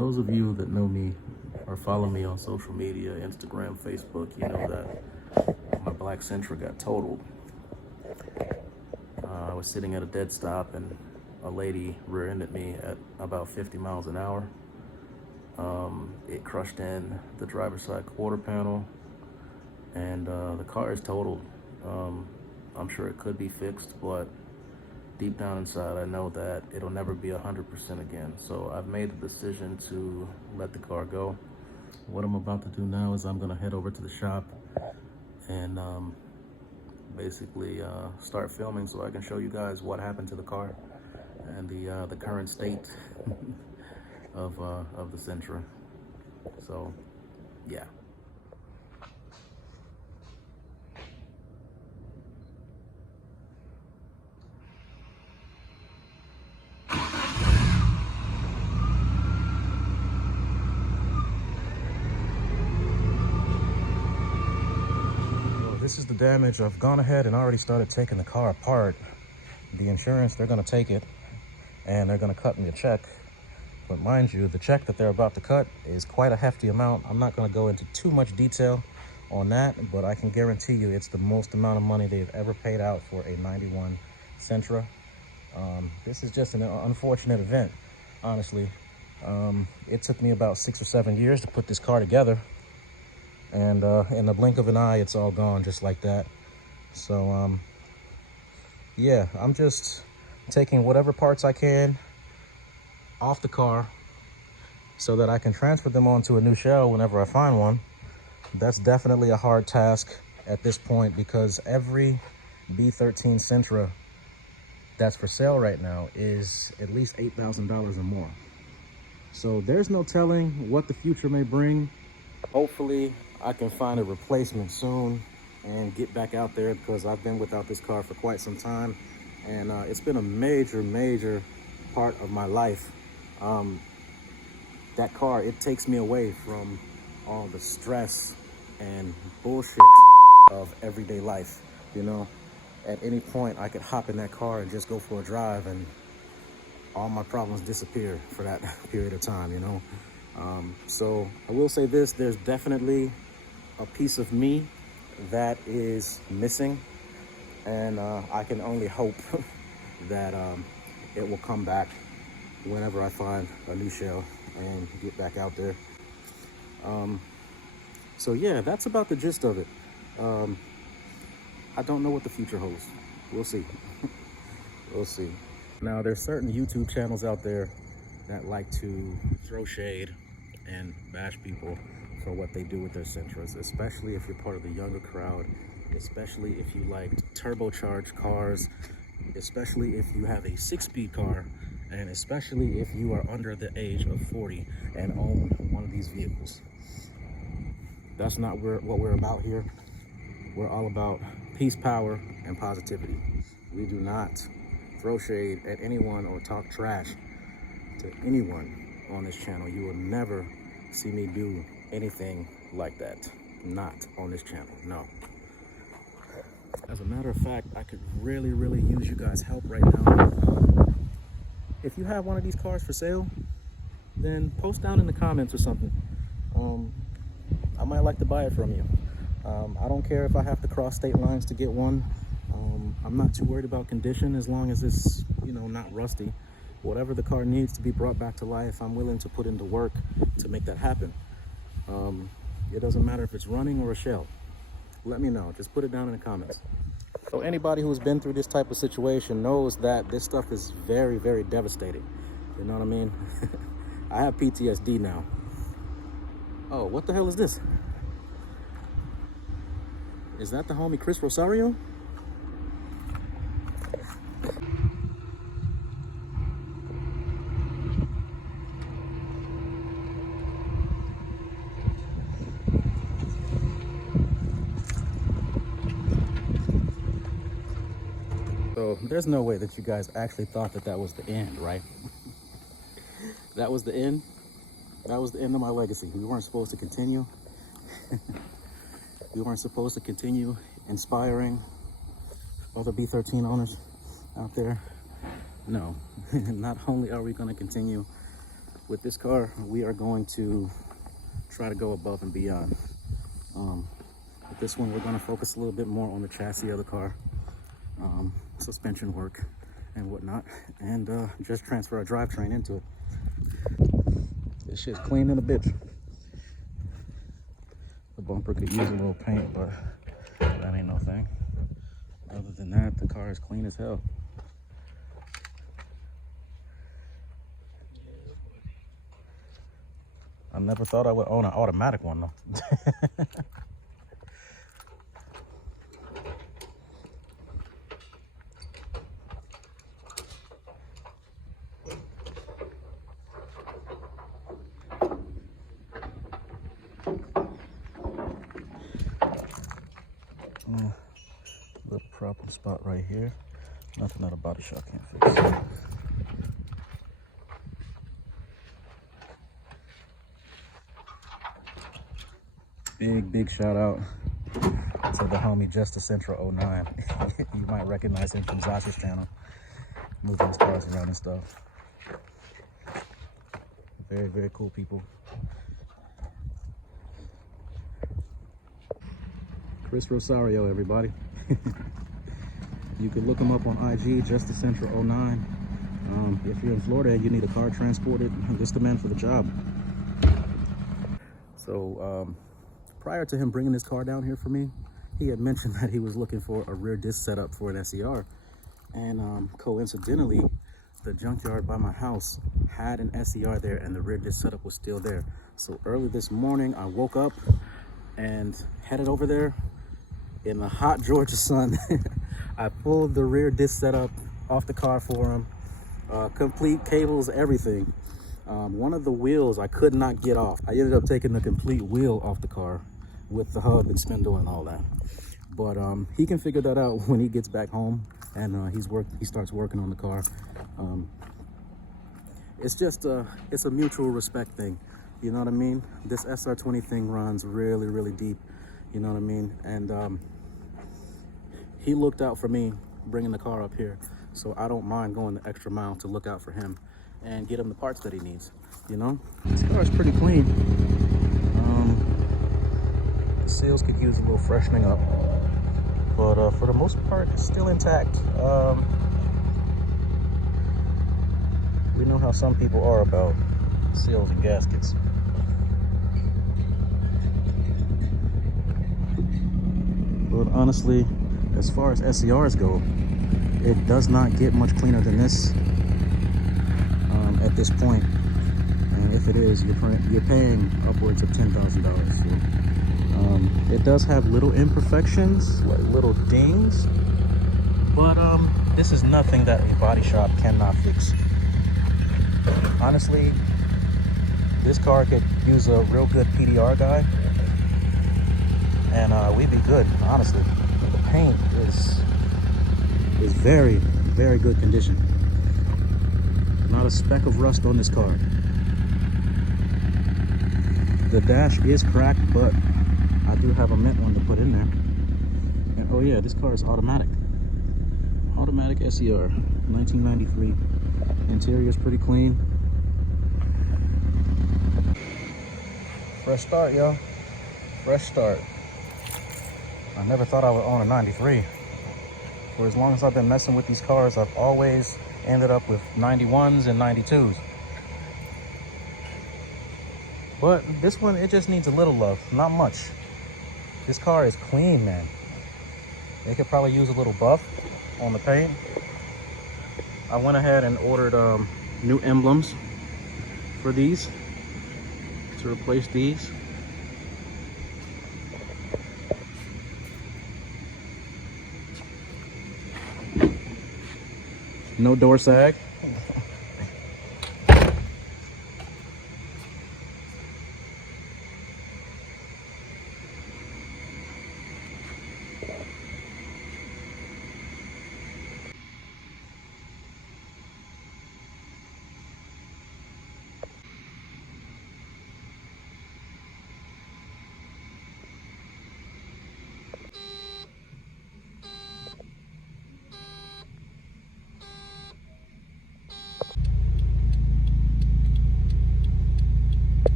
Those of you that know me or follow me on social media, Instagram, Facebook, you know that my black Sentra got totaled. I was sitting at a dead stop and a lady rear-ended me at about 50 miles an hour. It crushed in the driver's side quarter panel, and the car is totaled. I'm sure it could be fixed, but deep down inside, I know that it'll never be 100% again. So I've made the decision to let the car go. What I'm about to do now is I'm gonna head over to the shop and basically start filming so I can show you guys what happened to the car and the current state of the Sentra. So yeah. This is the damage. I've gone ahead and already started taking the car apart. The insurance, they're gonna take it and they're gonna cut me a check. But mind you, the check that they're about to cut is quite a hefty amount. I'm not gonna go into too much detail on that, but I can guarantee you it's the most amount of money they've ever paid out for a 91 Sentra. This is just an unfortunate event, honestly. It took me about 6 or 7 years to put this car together. And in the blink of an eye, it's all gone just like that. So yeah, I'm just taking whatever parts I can off the car so that I can transfer them onto a new shell whenever I find one. That's definitely a hard task at this point because every B13 Sentra that's for sale right now is at least $8,000 or more. So there's no telling what the future may bring. Hopefully I can find a replacement soon and get back out there because I've been without this car for quite some time, and it's been a major part of my life. That car, it takes me away from all the stress and bullshit of everyday life. You know, at any point I could hop in that car and just go for a drive and all my problems disappear for that period of time, you know. So I will say this, there's definitely a piece of me that is missing, and I can only hope that it will come back whenever I find a new shell and get back out there. So yeah, that's about the gist of it. I don't know what the future holds. We'll see. We'll see. Now, there's certain YouTube channels out there that like to throw shade and bash people for what they do with their Sentras, especially if you're part of the younger crowd, especially if you like turbocharged cars, especially if you have a 6-speed car, and especially if you are under the age of 40 and own one of these vehicles. That's not what we're about here. We're all about peace, power, and positivity. We do not throw shade at anyone or talk trash to anyone on this channel. You will never see me do anything like that. Not on this channel, no. As a matter of fact, I could really use you guys' help right now. If you have one of these cars for sale, then post down in the comments or something. I might like to buy it from you. I don't care if I have to cross state lines to get one. I'm not too worried about condition as long as it's, you know, not rusty. Whatever the car needs to be brought back to life, I'm willing to put into work to make that happen. It doesn't matter if it's running or a shell. Let me know. Just put it down in the comments. So anybody who's been through this type of situation knows that this stuff is very devastating. You know what I mean? I have PTSD now. Oh, what the hell is this? Is that the homie Chris Rosario? So there's no way that you guys actually thought that was the end, right? That was the end. That was the end of my legacy. We weren't supposed to continue. We weren't supposed to continue inspiring other B13 owners out there. No, not only are we going to continue with this car, we are going to try to go above and beyond. With this one, we're going to focus a little bit more on the chassis of the car, suspension work and whatnot, and just transfer a drivetrain into it. This shit's clean in a bitch. The bumper could use a little paint, but that ain't no thing. Other than that, the car is clean as hell. I never thought I would own an automatic one though. Little problem spot right here. Nothing that a body shop can't fix. Big shout out to the homie Justice Central 09. You might recognize him from Zash's channel, moving his cars around and stuff. Very cool people. Chris Rosario, everybody. You can look him up on IG, Justice Central 09. If you're in Florida and you need a car transported, this is the man for the job. So prior to him bringing his car down here for me, he had mentioned that he was looking for a rear disc setup for an SE-R. And coincidentally, the junkyard by my house had an SE-R there and the rear disc setup was still there. So early this morning, I woke up and headed over there in the hot Georgia sun. I pulled the rear disc setup off the car for him, complete cables, everything. One of the wheels I could not get off. I ended up taking the complete wheel off the car with the hub and spindle and all that. But he can figure that out when he gets back home and he starts working on the car. It's just it's a mutual respect thing. You know what I mean? This SR20 thing runs really deep. You know what I mean? And he looked out for me bringing the car up here, so I don't mind going the extra mile to look out for him and get him the parts that he needs. You know, this car is pretty clean. The seals could use a little freshening up, but for the most part, it's still intact. We know how some people are about seals and gaskets. But honestly, as far as SE-Rs go, it does not get much cleaner than this at this point. And if it is, you're paying upwards of $10,000. So, it does have little imperfections, like little dings, but this is nothing that a body shop cannot fix. Honestly, this car could use a real good PDR guy, and we'd be good, honestly. The paint is very good condition. Not a speck of rust on this car. The dash is cracked, but I do have a mint one to put in there. And oh yeah, this car is automatic. Automatic SE-R, 1993. Interior is pretty clean. Fresh start, y'all. Fresh start. I never thought I would own a 93. For as long as I've been messing with these cars, I've always ended up with 91s and 92s. But this one, it just needs a little love, not much. This car is clean, man. They could probably use a little buff on the paint. I went ahead and ordered new emblems for these to replace these. No door sag.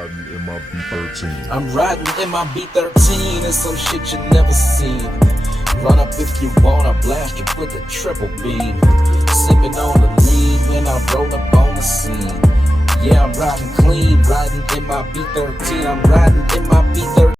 riding in my B13. I'm riding in my B13, and some shit you never seen. Run up if you want, I blast you with a triple beam. Sipping on the lean when I roll up on the scene. Yeah, I'm riding clean, riding in my B13. I'm riding in my B13.